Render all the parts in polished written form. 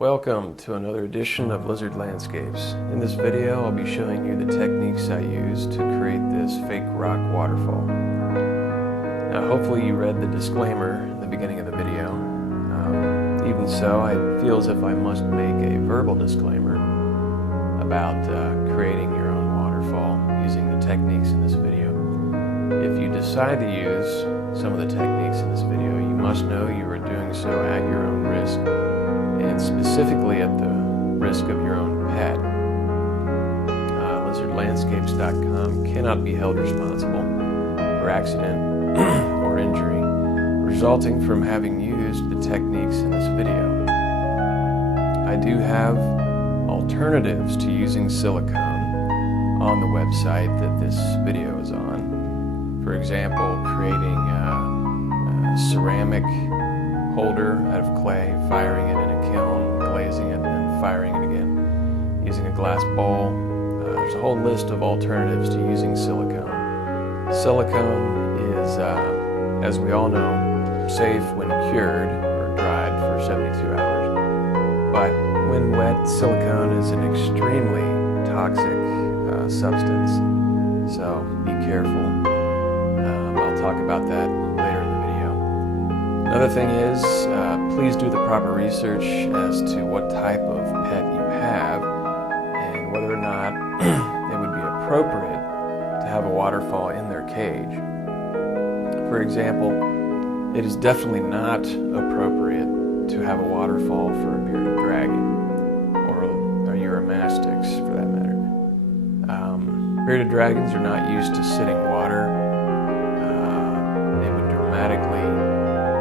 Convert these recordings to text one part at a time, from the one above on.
Welcome to another edition of Lizard Landscapes. In this video I'll be showing you the techniques I used to create this fake rock waterfall. Now hopefully you read the disclaimer in the beginning of the video. Even so, I feel as if I must make a verbal disclaimer about creating your own waterfall using the techniques in this video. If you decide to use some of the techniques in this video, you must know you are doing so at your own risk, and specifically at the risk of your own pet. Lizardlandscapes.com cannot be held responsible for accident or injury resulting from having used the techniques in this video. I do have alternatives to using silicone on the website that this video is on. For example, creating a ceramic holder out of clay, firing it in a kiln, glazing it, and then firing it again, using a glass bowl. There's a whole list of alternatives to using silicone. Silicone is, as we all know, safe when cured or dried for 72 hours. But when wet, silicone is an extremely toxic substance, so be careful. I'll talk about that later in the video. Another thing is, please do the proper research as to what type of pet you have and whether or not it would be appropriate to have a waterfall in their cage. For example, it is definitely not appropriate to have a waterfall for a bearded dragon or Uramastics for that matter. Bearded dragons are not used to sitting water. It would dramatically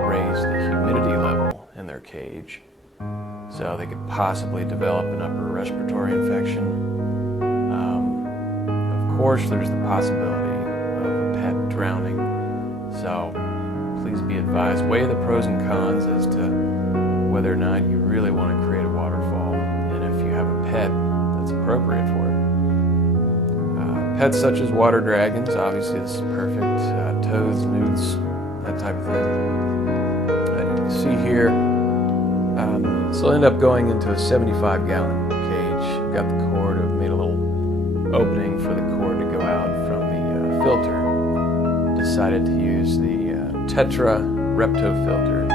raise the humidity level in their cage, so they could possibly develop an upper respiratory infection. Of course, there's the possibility of a pet drowning, so please be advised, weigh the pros and cons as to whether or not you really want to create a waterfall, and if you have a pet that's appropriate for it. Pets such as water dragons, obviously this is perfect. Toads, newts, that type of thing. And you can see here, this will end up going into a 75-gallon cage. I've got the cord, I've made a little opening for the cord to go out from the filter. Decided to use the Tetra Repto filter,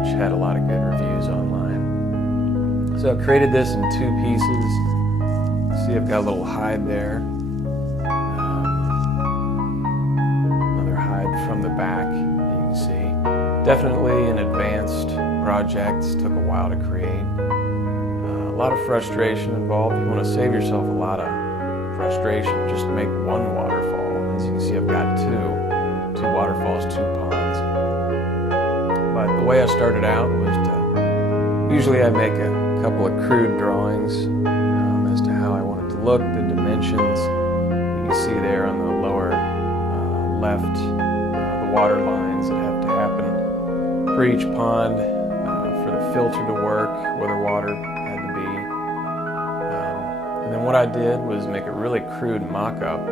which had a lot of good reviews online. So I created this in two pieces. See, I've got a little hide there. Another hide from the back, you can see. Definitely an advanced project. Took a while to create. A lot of frustration involved. If you want to save yourself a lot of frustration, just make one waterfall. As you can see, I've got two waterfalls, two ponds. But the way I started out was to, usually I make a couple of crude drawings as to how I want it to look, the dimensions. You can see there on the lower left the water lines that have to happen for each pond, for the filter to work, where the water had to be. And then what I did was make a really crude mock-up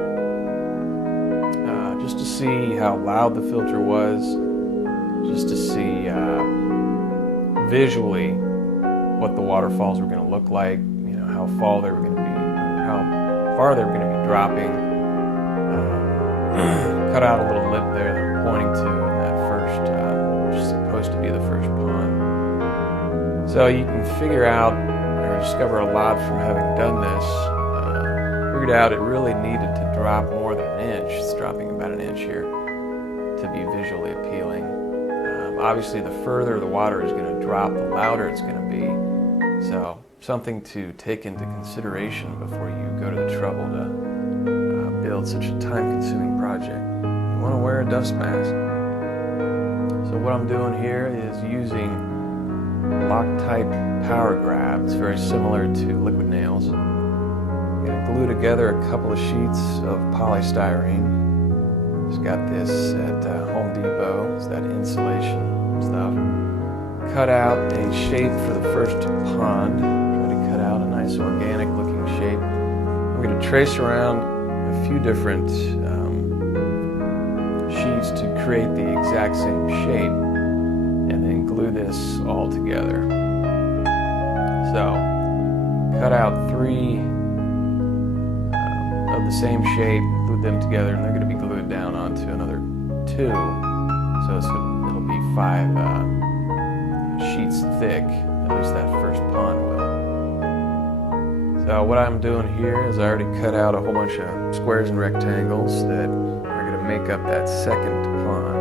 just to see how loud the filter was, just to see visually what the waterfalls were going to look like, how far they were going to be, how far they were going to be dropping. Cut out a little lip there that I'm pointing to in that first, which is supposed to be the first pond. So you can figure out or discover a lot from having done this. Figured out it really needed to drop more than an inch. It's dropping about an inch here to be visually appealing. Obviously, the further the water is going to drop, the louder it's going to be. So something to take into consideration before you go to the trouble to build such a time-consuming project. You want to wear a dust mask. So what I'm doing here is using Loctite power grab. It's very similar to liquid nails. I'm going to glue together a couple of sheets of polystyrene. Just got this at Home Depot. It's that insulation stuff. Cut out a shape for the first pond. Try to cut out a nice organic looking shape. I'm going to trace around a few different sheets to create the exact same shape, and then glue this all together. So, cut out 3 of the same shape, glued them together, and they're going to be glued down onto another 2. So it'll be 5 sheets thick, at least that first pond will. So what I'm doing here is I already cut out a whole bunch of squares and rectangles that are going to make up that second pond.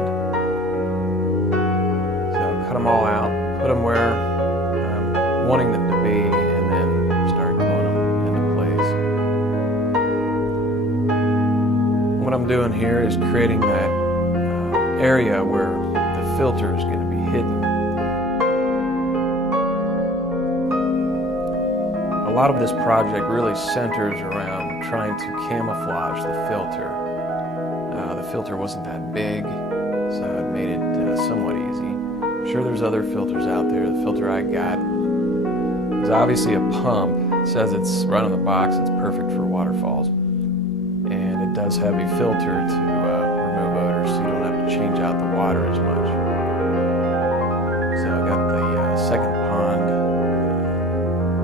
So cut them all out, put them where I'm wanting them to be, and then start gluing them into place. What I'm doing here is creating that area where the filter is going to be hidden. A lot of this project really centers around trying to camouflage the filter. The filter wasn't that big, so it made it somewhat easy. I'm sure there's other filters out there. The filter I got is obviously a pump. It says it's right on the box, it's perfect for waterfalls. And it does have a filter to remove odor, so you don't have to change out the water as much. So I've got the second pond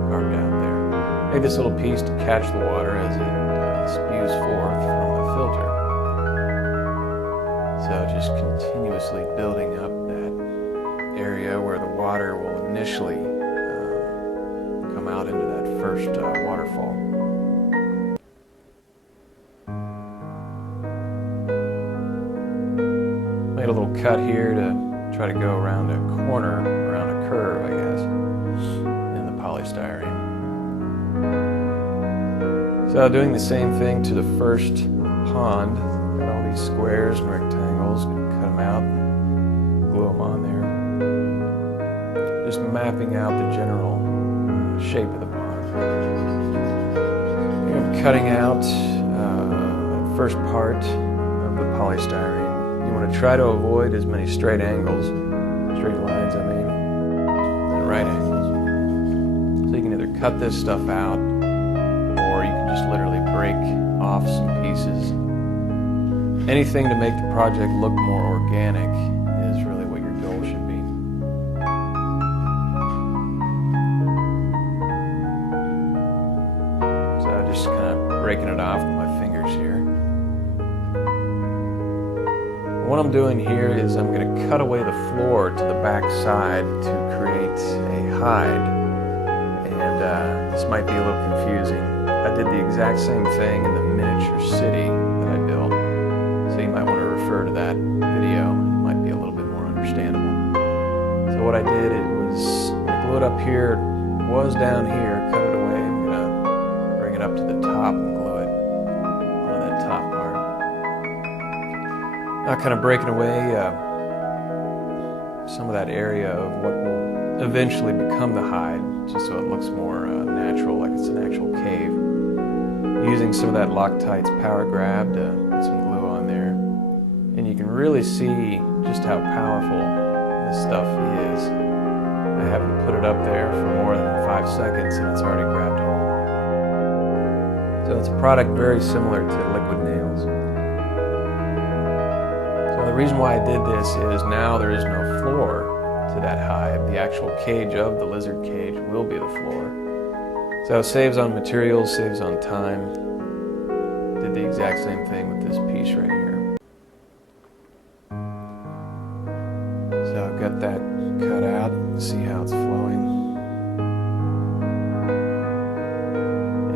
carved out there. Made this little piece to catch the water as it spews forth from the filter. So just continuously building up that area where the water will initially come out into that first waterfall. Made a little cut here to try to go around a corner, around a curve, I guess, in the polystyrene. So doing the same thing to the first pond. Got all these squares and rectangles, gonna cut them out, glue them on there. Just mapping out the general shape of the pond. Here I'm cutting out the first part of the polystyrene. You want to try to avoid as many straight angles, straight lines, and right angles. So you can either cut this stuff out, or you can just literally break off some pieces. Anything to make the project look more organic is really what your goal should be. So I'm just kind of breaking it off with my fingers here. What I'm doing here is I'm going to cut away the floor to the back side to create a hide. And this might be a little confusing. I did the exact same thing in the miniature city that I built. So you might want to refer to that video. It might be a little bit more understandable. So what I did, it was, I glue it up here, it was down here, cut it away. I'm going to bring it up to the top and glue it onto that top part. Now kind of breaking away some of that area of what will eventually become the hide, just so it looks more natural, like it's an actual cave. Using some of that Loctite's power grab to put some glue on there. And you can really see just how powerful this stuff is. I haven't put it up there for more than 5 seconds and it's already grabbed hold. So it's a product very similar to liquid nails. So the reason why I did this is now there is no floor to that hive. The actual cage of the lizard cage will be the floor. So it saves on materials, saves on time. Did the exact same thing with this piece right here. So I've got that cut out. You can see how it's flowing.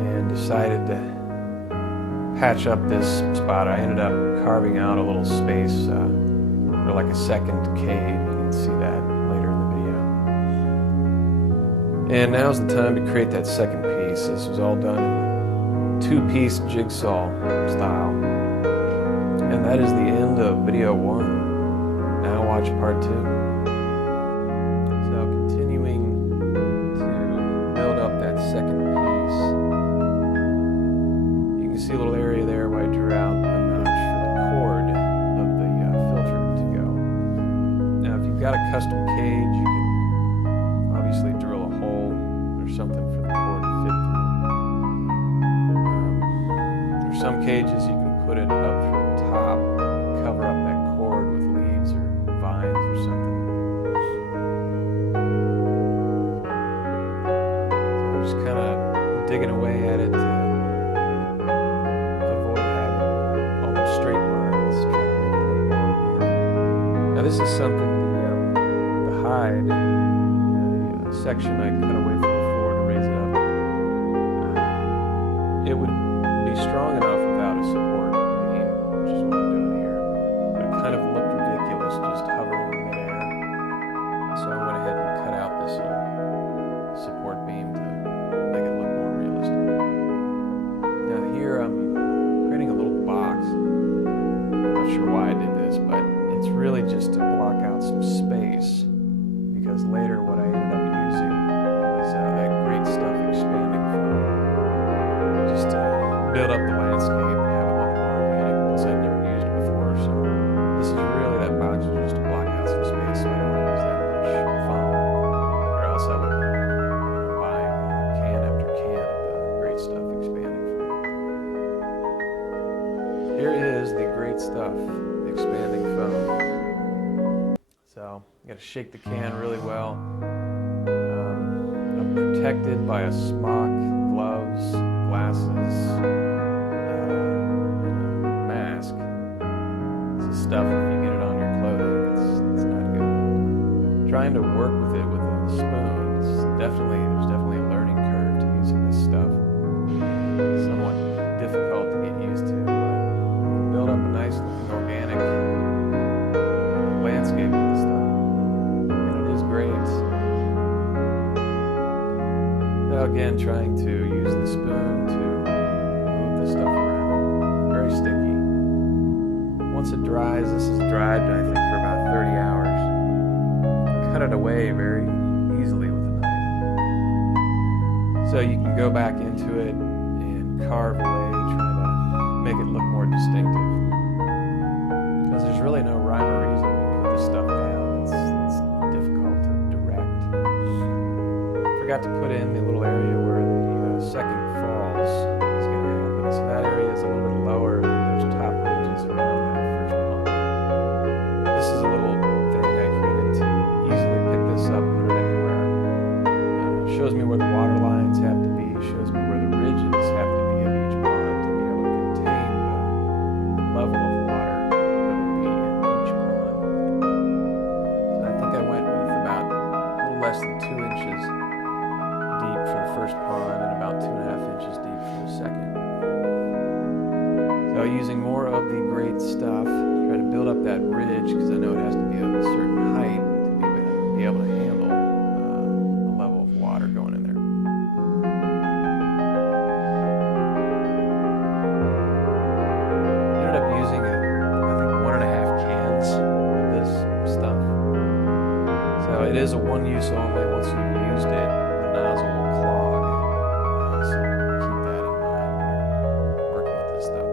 And decided to patch up this spot. I ended up carving out a little space for like a second cave. You can see that later in the video. And now's the time to create that second piece. This was all done in 2-piece jigsaw style. And that is the end of video 1. Now watch part 2. So continuing to build up that second piece. You can see a little area there where I drew out a notch for the cord of the filter to go. Now if you've got a custom cage, you can obviously drill a hole or something for the cord to fit through. There's some cages you can put it up through the top, cover up that cord with leaves or vines or something. digging away at it to avoid having all the straight lines, trying to make it look more organic. Now this is something, the hide, the section I cut away from before to raise it up, it would be strong enough without a support beam, which is what I'm doing here. But it kind of looked ridiculous just hovering in midair. So I went ahead and cut out this little support beam to make it look more realistic. Now here I'm creating a little box. I'm not sure why I did this, but it's really just to block out some space, because later what I ended up using was that great stuff expanding foam, just to build up the landscape and have it look more organic, because I'd never used it before. So this is really, that box is just to block out some space, so I don't want to use that much foam, or else I would buy can after can of the great stuff expanding foam. Here is the great stuff, the expanding foam. So you got to shake the can really well. I'm protected by a smock, gloves, glasses, and a mask. This is stuff, if you get it on your clothing, it's not good. Trying to work with it with a spoon, there's definitely a learning curve to using this stuff. Somewhat difficult to get used to, but build up a nice looking organic landscape with this stuff. And it is great. Now again, trying to use the spoon to move the stuff around. Very sticky. Once it dries, this is dried I think for about 30 hours. Cut it away very easily with a knife. So you can go back into it and carve away, trying to make it look more distinctive. Because there's really no rhyme or reason to put this stuff down. It's difficult to direct. Forgot to put in the little area where the second falls is going to happen. So that area is a little bit lower than those top ridges around that first pond. This is a little thing I created to easily pick this up, put it anywhere. Shows me where the water lines have to be, shows me where the ridges have to be of each pond to be able to contain the level of water that will be in each pond. So I think I went with about a little less than 2 inches deep for the first pond and about 2.5 inches deep for the second. So using more of the great stuff, try to build up that ridge, because I know it has to be of a certain height to be able to handle the level of water going in there. I ended up using I think 1.5 cans of this stuff. So it is a one use only. Once you've used it, the nozzle will clog. So keep that in mind when you're working with this stuff.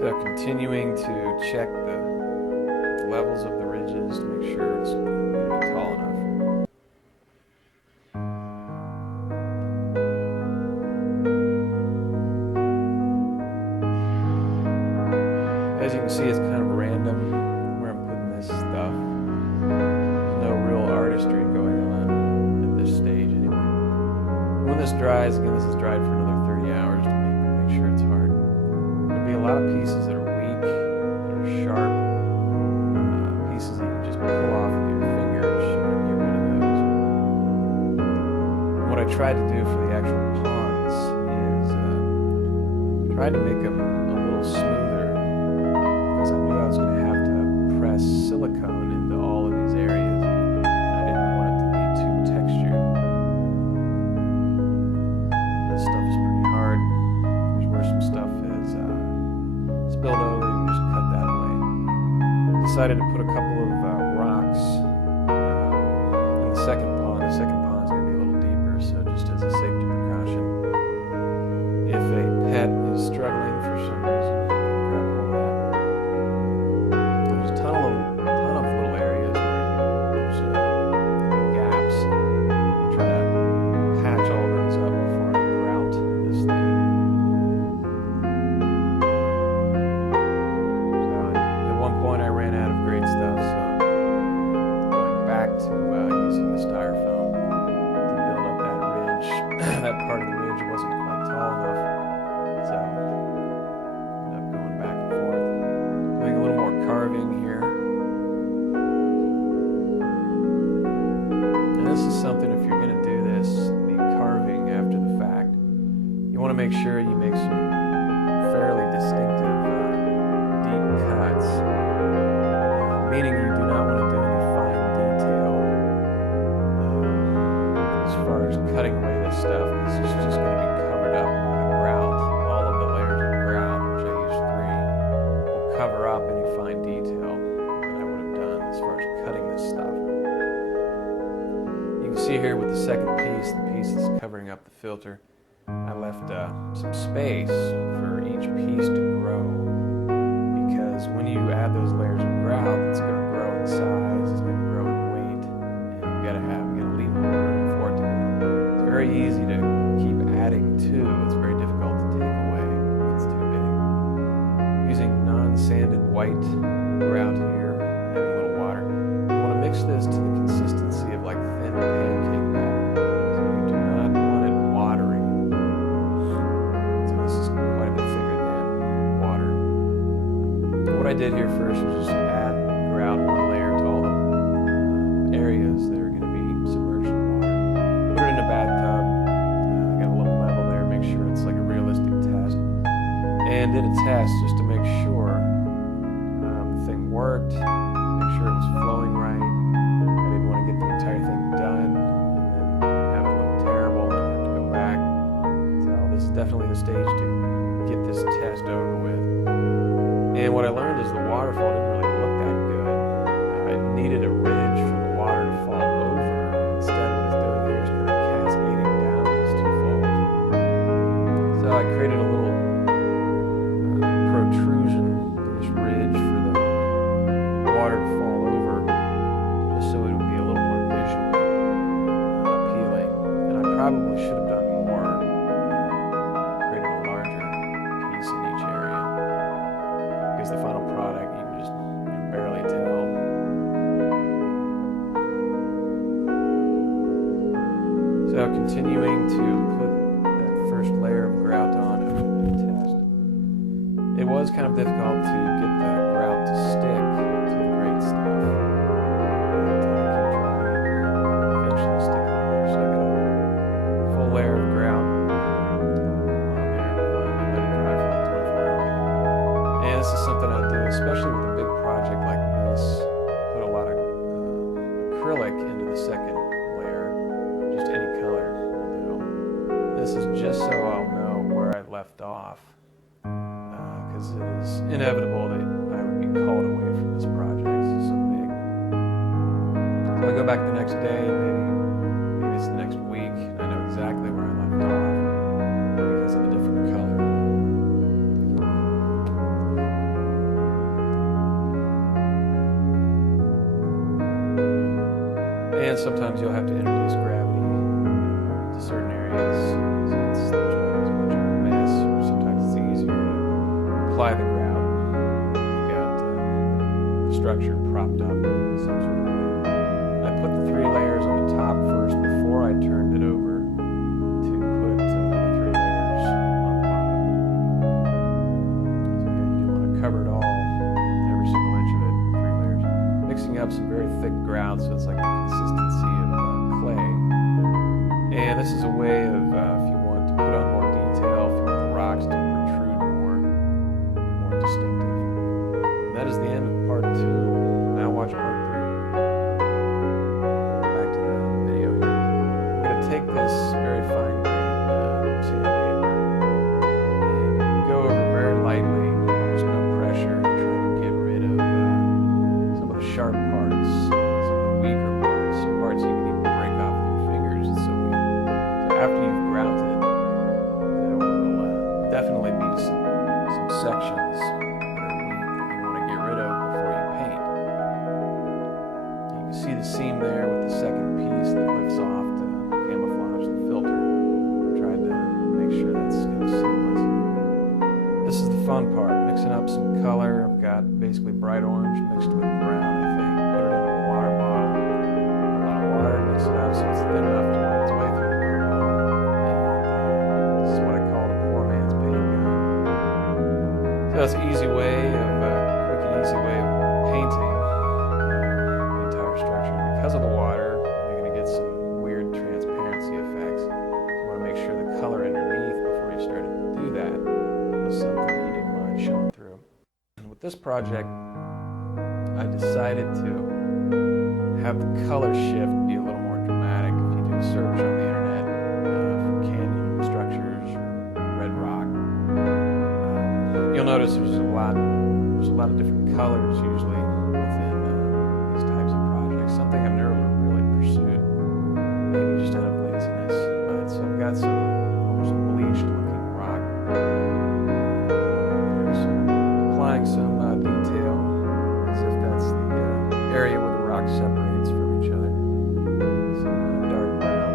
So continuing to check the levels of the ridges to make sure it's going to be tall enough. As you can see, it's kind of random where I'm putting this stuff. There's no real artistry going on at this stage anyway. When this dries, again this is dried for another 30 hours to make sure it's hard. There'll be a lot of pieces that are weak, that are sharp, pieces that you can just pull off with your fingers and get rid of those. And what I tried to do for the actual ponds is try to make them a little smoother, because I knew I was going to have to press silicone into all of these areas, and I didn't want it to be too textured. This stuff is pretty hard. Here's where some stuff is spilled over. You can just cut that away. Decided to put a couple of rocks in the second pond. The second pond is going to be a little deeper, so just as a safety precaution, if a pet is struggling for some reason, grab hold of that. There's a ton of little areas where there's gaps. I'm trying to patch all those up before I grout this thing. So at one point I ran out of great stuff, that part of the ridge wasn't quite tall enough, so I ended up going back and forth, doing a little more carving here. And this is something, if you're going to do this, the carving after the fact, you want to make sure you make some fairly distinctive deep cuts, meaning you do not want to do any fine detail as far as cutting away this stuff, because it's just going to be covered up by grout. All of the layers of grout, which I use 3, will cover up any fine detail that I would have done as far as cutting this stuff. You can see here with the second piece, the piece that's covering up the filter, I left some space for each piece to grow, because when you add those layers of grout, it's going to grow in size, it's going to grow in weight, and you got to leave a little room for it to grow. It's very easy to keep adding to. It's very difficult to take away if it's too big. Using non-sanded white grout here, adding a little water. You want to mix this to the consistency of like thin pancake batter. So you do not want it watery. So this is quite a bit thicker than water. What I did here first was just add grout one layer to all the areas that are going to be submerged in water. Put it in a bathtub. Got a little level there, make sure it's like a realistic test. And did a test just to make sure the thing worked, make sure it was flowing right. I didn't want to get the entire thing done and then have it look terrible and have to go back. So this is definitely the stage to get this test over with. And what I learned is the waterfall didn't really look that good. It needed a ridge for the water to fall over. Instead, what it's doing here is kind of cascading down these 2 falls. So I created a little protrusion in this ridge for the water to fall over, just so it would be a little more visually appealing. And I probably should have done more, created a larger piece in each area, because the final product you can just barely tell. So continuing to put that first layer of grout on after the test. It was kind of difficult to get the grout to stick to the great stuff. But I keep trying and eventually stick it on there. So I got a full layer of grout on there. Finally let it dry for like 24 hours. And this is something I do, especially with a big project like this. Put a lot of acrylic into the second layer, just any color will do. This is just so I'll know where I left off, because it is inevitable that I would be called away from this project. It's so big. So I go back the next day, maybe it's the next week, and I know exactly where I left off because of the different color. And sometimes you'll have to introduce gravity to certain areas, since there's not as much of a mess, or sometimes it's easier to apply the grout. You got the structure propped up in some sort of way. I put the 3 layers on the top first before I turned it over to put the 3 layers on the bottom. So yeah, you do want to cover it all, every single inch of it, 3 layers. Mixing up some very thick grout so it's like the consistency of clay. And this is a way of, if you want to put on more detail, if you want the rocks to protrude more distinctive. And that is the end of part 2. Now watch part 3. Back to the video here. I'm going to take this very fine grained sandpaper and go over very lightly, almost no pressure, trying to get rid of some of the sharp parts, some of the weaker parts, some parts you can even break off with your fingers. It's so weak. So after you've grouted, there will definitely be some sections that are weak that you want to get rid of before you paint. You can see the seam there with the second piece that lifts off to camouflage the filter. Tried to make sure that's kind of seamless. This is the fun part, mixing up some color. I've got basically bright orange mixed with brown, I think. Put it in a water bottle, a lot of water, mix it up so it's thin enough to work its way through the water bottle. it's an easy way of, quick and easy way of painting the entire structure. And because of the water, you're going to get some weird transparency effects. You want to make sure the color underneath before you start to do that was something that you didn't mind showing through. And with this project, I decided to have the color shift be a little more dramatic. If you do a search on the internet for canyon structures or red rock, you'll notice there's a lot of different colors usually within these types of projects. Something I've never really pursued, maybe just out of laziness. But so I've got some almost bleached looking rock. Applying some detail as if that's the area where the rock separates from each other. Some dark brown.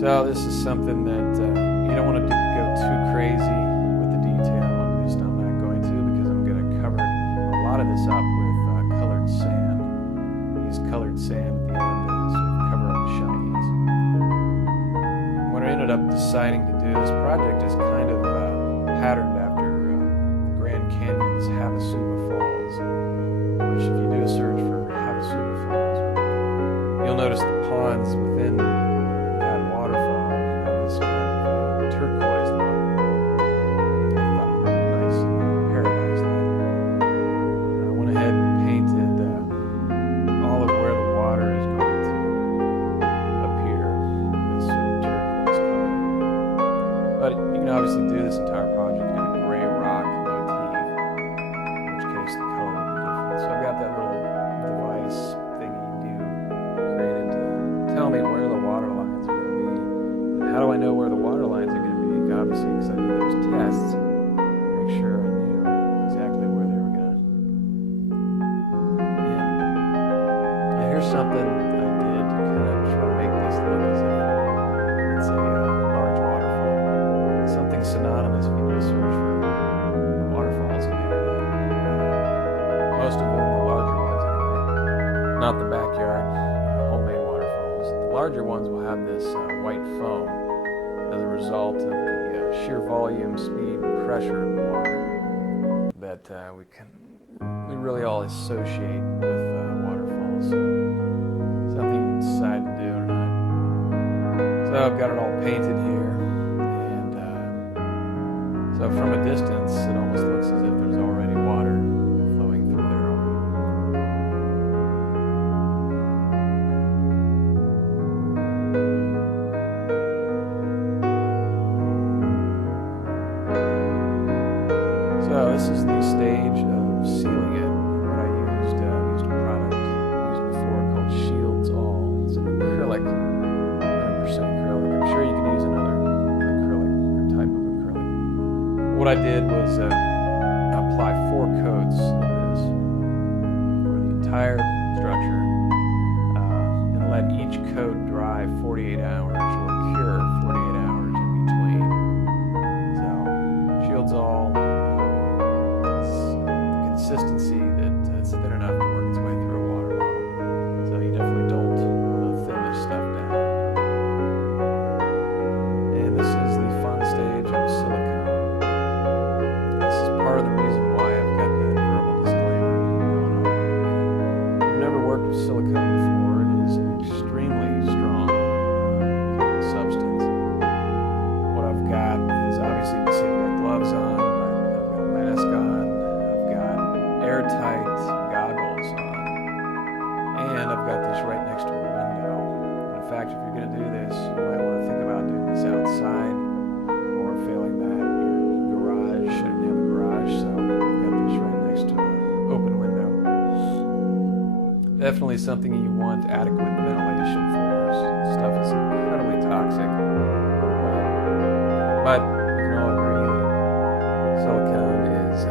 So this is something that you don't want to go too crazy with the detail. At least I'm not going to, because I'm going to cover a lot of this up with colored sand. Use colored sand at the end to sort of cover up the shininess. What I ended up deciding to do, this project is kind of patterned after the Grand Canyon's Havasupai Falls, which if you do a search for Havasupai Falls, you'll notice the ponds within that waterfall have this kind of turquoise look. I thought it looked nice and paradise-like. I went ahead and painted all of where the water is going to appear, this sort of turquoise color. But you can obviously do this entire project in a gray rock motif, in which case the color will be different. So I've got that little device thing you do created to tell me where the water lines are going to be. And how do I know where the water lines are going to be? Obviously, because I did those tests, make sure I knew exactly where they were going to end. And here's something I did to kind of try to make this look as if it's a large waterfall. Something synonymous if you do a search for waterfalls on the internet. Most of them, the larger ones anyway, not the backyard homemade waterfalls. The larger ones will have this white foam as a result of the sheer volume, speed, and pressure of the water that we really all associate with waterfalls. So something you can decide to do or not. So I've got it all painted here, and so from a distance it almost looks as if there's already water flowing through there. So this is the stage of sealing it. What I used a product used before called Shields All. It's an acrylic, 100% acrylic. I'm sure you can use another acrylic or type of acrylic. What I did was apply 4 coats of this for the entire structure, and let each coat dry 48 hours or cure 48 hours in between. So Shields All. Consistency that it's thin enough to work its way through a water bottle. So you definitely don't want to thin this stuff down. And this is the fun stage of silicone. This is part of the reason why I've got that verbal disclaimer going on. I've never worked with silicone before. It is an extremely strong chemical substance. What I've got is, obviously you can see I've got gloves on, I've got a mask on, airtight goggles on, and I've got this right next to a window. In fact, if you're going to do this, you might want to think about doing this outside, or failing that, your garage shouldn't have a garage, so I've got this right next to an open window. Definitely something you want adequate ventilation for. This stuff is incredibly toxic, but we can all agree that silicone is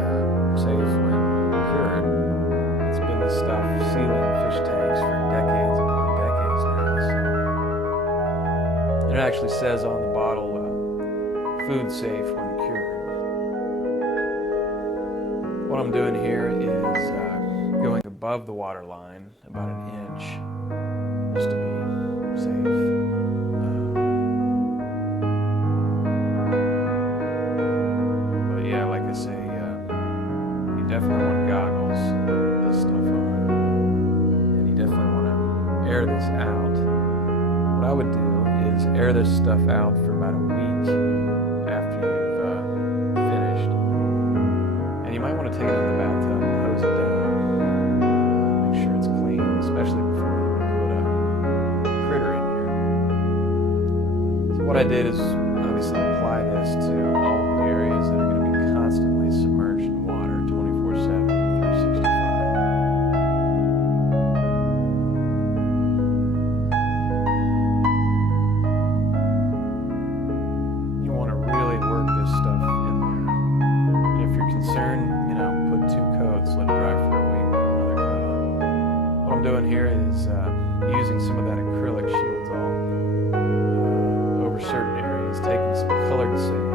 safe when cured. It's been the stuff sealing fish tanks for decades upon decades now. So. And it actually says on the bottle, food safe when cured. What I'm doing here is going above the water line about an inch, just to be safe. out, what I would do is air this stuff out for about a week after you've finished. And you might want to take it in the bathtub and hose it down. Make sure it's clean, especially before you put a critter in here. So what I did is obviously apply this to all of the areas that are going to be constantly submerged in water 24/7, 365. You want to really work this stuff in there. And if you're concerned, put 2 coats, let it dry for a week, put another coat on. What I'm doing here is using some of that acrylic Shieldol over certain areas, taking some colored sand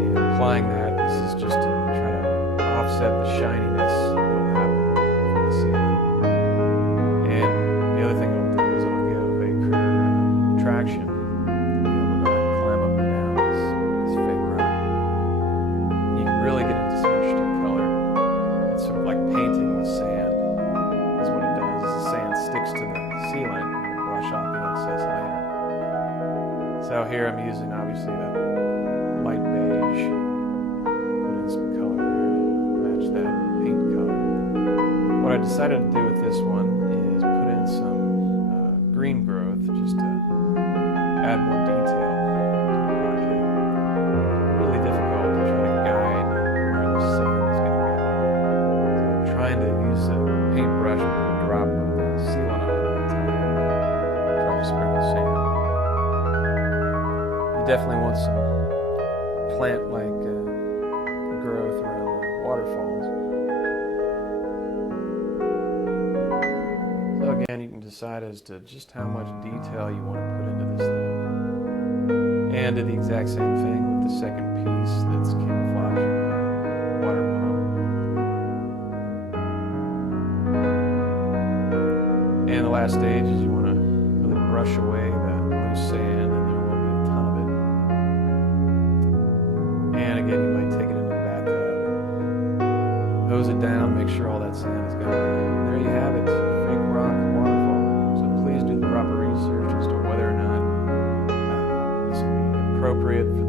and applying that. This is just to try to offset the shininess that will happen from the ceiling. And the other thing it'll do is it'll give a critter traction to be able to climb up and down this fake rock. You can really get into some interesting color. It's sort of like painting with sand. That's what it does. The sand sticks to the ceiling and you brush off the excess later. So here I'm using obviously the light beige, put in some color there to match that paint color. What I decided to do with this one is put in some green growth just to add more detail to the project. Really difficult to try to guide where the sand is going to go. So I'm trying to use a paintbrush with a drop of the sealant on it at a time. Try to sprinkle sand. You definitely want some plant-like growth around the waterfalls. So again, you can decide as to just how much detail you want to put into this thing. And do the exact same thing with the second piece that's camouflaging the water pump. And the last stage is you want to really brush away the loose sand, and there will be a ton of it. And again, you might take it into the bathtub, hose it down, make sure all that sand is gone. And there you have it, fake rock waterfall. So please do the proper research as to whether or not this would be appropriate for